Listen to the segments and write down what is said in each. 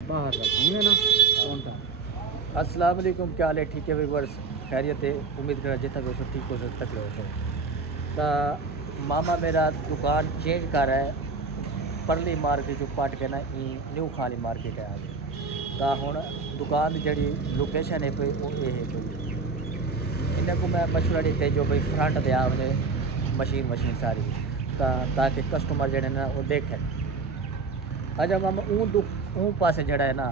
बाहर रखेंगे ना कौन था। अस्सलाम वालेकुम, क्या हाल है? ठीक है व्यूअर्स, खैरियत है? उम्मीद करा जितना भी हो ठीक हो सो तक हो सो। तो मामा मेरा दुकान चेंज कर रहा है, परली मार्केट जो पट के ना न्यू खाली मार्केट है आगे। तो हुण दुकान की जी लोकेशन है पई वो ये है पई इन्हें को मैं मशवरा दीते जो भाई फ्रंट दे आवने मशीन सारी ताकि कस्टमर जड़े ना वो देखें। अच्छा मामा ऊँ पासे जड़ा है ना,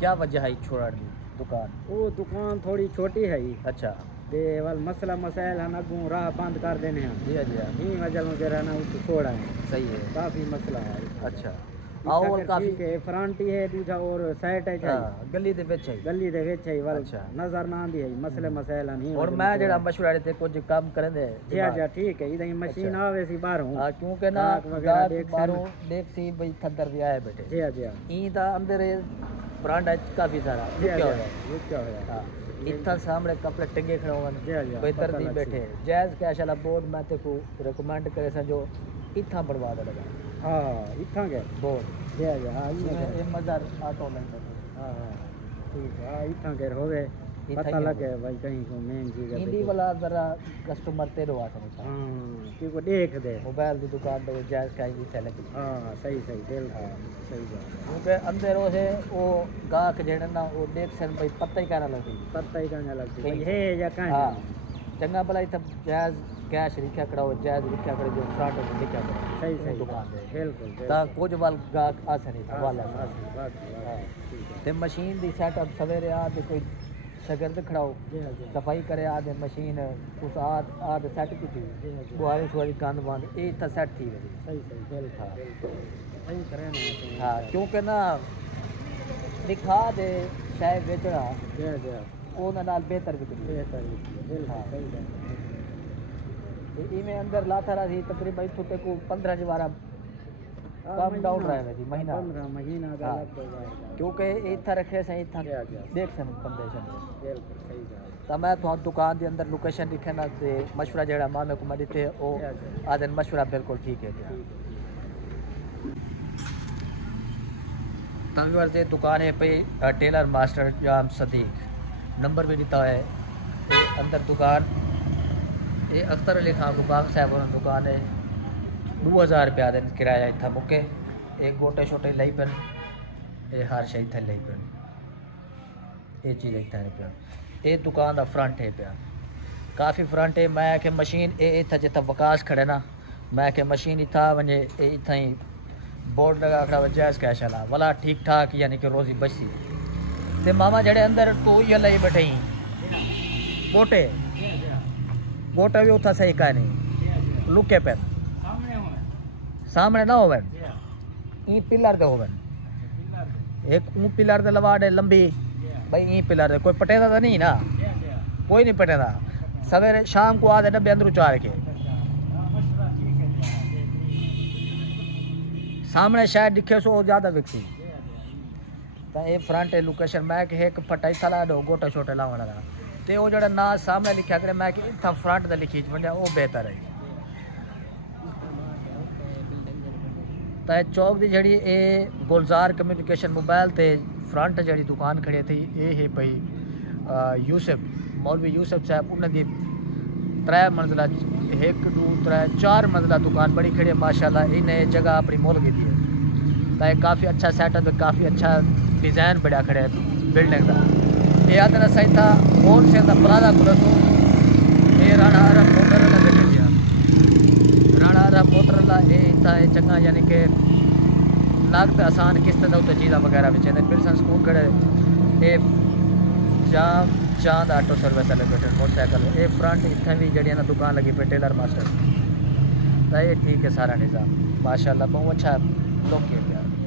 क्या वजह है छोड़ने दी दुकान? वो दुकान थोड़ी छोटी है ही। अच्छा ते वाल मसला मसाइल है ना, अगू राह बंद कर देने हैं। जी हाँ जी हाँ, ही वजह में जरा ना उसको छोड़ा है। सही है, काफी मसला है। अच्छा आओ काफी ठीक है, फ्रंट ही है दूजा और साइड है चाहिए गली दे विच है, गली दे विच है वाल अच्छा नजर ना आंदी है मसले मसाइल नहीं। और मैं जेड़ा मशवरा देते कुछ काम करे दे जी हां ठीक है। इधर मशीन आवे सी बाहर हूं। हां क्योंकि ना बाहरों देख सी भाई थंदर भी आए बैठे। जी हां जी हां, ई दा अंदर ब्रांड है काफी सारा रुकिया होया। हां इतना सामने कपड़े टंगे खड़े होवन कोई दर्दी बैठे जायज कैश वाला बोर्ड मैं ते को रिकमेंड करे सा जो इथा बनवा दे लगा। हां इथा के बोर्ड जी हां ये मजार ऑटो लाइन हां ठीक है। हां इथा के होवे पता लगे भाई कहीं को मेन चीज है। इंडी वाला जरा कस्टमर तेरो आ सकता हां कि को देख दे मोबाइल की दुकान पे जायज कैश भी चले। हां सही बिल सही बात। क्योंकि अंदर से वो गाहक जेड़े ना वो देख सन भाई पता ही कहना लगती भाई है या कहां। हां चंगा भला इतना जायज कैश लिखा खड़ा हो, जायज लिखा खड़ा जो फ्रंट में लिखा खड़ा सही दुकान है बिल्कुल ता कुछ वाल गाहक आ सनी वाला ते मशीन दी सेटअप सवेरे आ दे कोई शगर्द खड़ा हो सफाई करे आ दे मशीन उस आ दे सेट की थी बुआरी सुआरी गंद बंद ये इतना सेट थी सही बिल था सही करे ना। हां क्योंकि ना दिखा दे शायद बेचना वो नाल बेहतर बिल सही है। इमें अंदर लाथा रही तकरीबन इतने को 15 जवारा कम डाउन रहा है महीना 15 महीना का लग जाएगा क्योंकि इतना रखे से इतना देख सन बंदे बिल्कुल सही बात। तो मैं तो दुकान के अंदर लोकेशन लिखे ना ते मशवरा जेड़ा मामे को मैं देते ओ आदन मशवरा बिल्कुल ठीक है। तलवार से दुकान है पे टेलर मास्टर जाम सदीक नंबर भी दिता है ये अंदर दुकान ये अख्तर अली खान गुबाग साहब दुकान है 2000 रुपया दिन किराया इतना मुके एक गोटे छोटे लाई पेन ये हर शे इतने लाई पेन ये चीज़ इतना है पिया। ये दुकान का फ्रंट है पिया काफ़ी फ्रंट है। मैं के मशीन ये इतना जितना वकास खड़े ना मैं के मशीन इतना वजे इतना ही बोर्ड लगा खड़ा जायज़ कैश वाला ठीक ठाक यानी कि रोज़ी बची ते मामा जड़े अंदर तो ये लाई बैठे ही गोटे भी उतना सही का नहीं लुके पे सामने ना होवे ई पिलर दे होवे एक ऊ पिलर दे लवा दे लंबी भाई ई पिलर दे कोई पटेदा तो नहीं ना कोई नहीं पटेदा सवेरे शाम को आधे डब्बे अंदर उचार के सामने शायद दिखे सो ज़्यादा विकसी तो ये फ्रंट लोकेशन मैं कि एक फटाई थला दो गोटे छोटे लावन लगा तो वो जरा ना सामने लिखा करे मैं कि इतना फ्रंट दे लिखी बन वो बेहतर है। तो चौक की जड़ी ये गुलजार कम्युनिकेशन मोबाइल ते फ्रंट जड़ी दुकान खड़ी थी ये है भाई यूसुफ मौलवी यूसुफ साहब उन्होंने 3 मंजिला 1 2 3 4 मंजिला दुकान बड़ी खड़ी है माशाल्लाह। इन्हें जगह अपनी मोल की थी तो ये काफ़ी अच्छा सेटअप है काफ़ी अच्छा डिज़ाइन बढ़िया खड़े है बिल्डिंग का। ये आदना सही था होल सेल का प्लाजा खुला तो ये राणा आरा मोटर बैठे दिया राणा आरा मोटर ये इतना चंगा यानी कि लागत आसान किस्त उत्ते चीज़ा वगैरह भी चाहिए बिल्सन स्कूल खड़े ये जाम चांद ऑटो सर्विस वाले बैठे मोटरसाइकिल ये फ्रंट इतने भी जड़ी ना दुकान लगी पे टेलर मास्टर तो ये ठीक है सारा निज़ाम माशाल्लाह बहुत अच्छा लोग किया।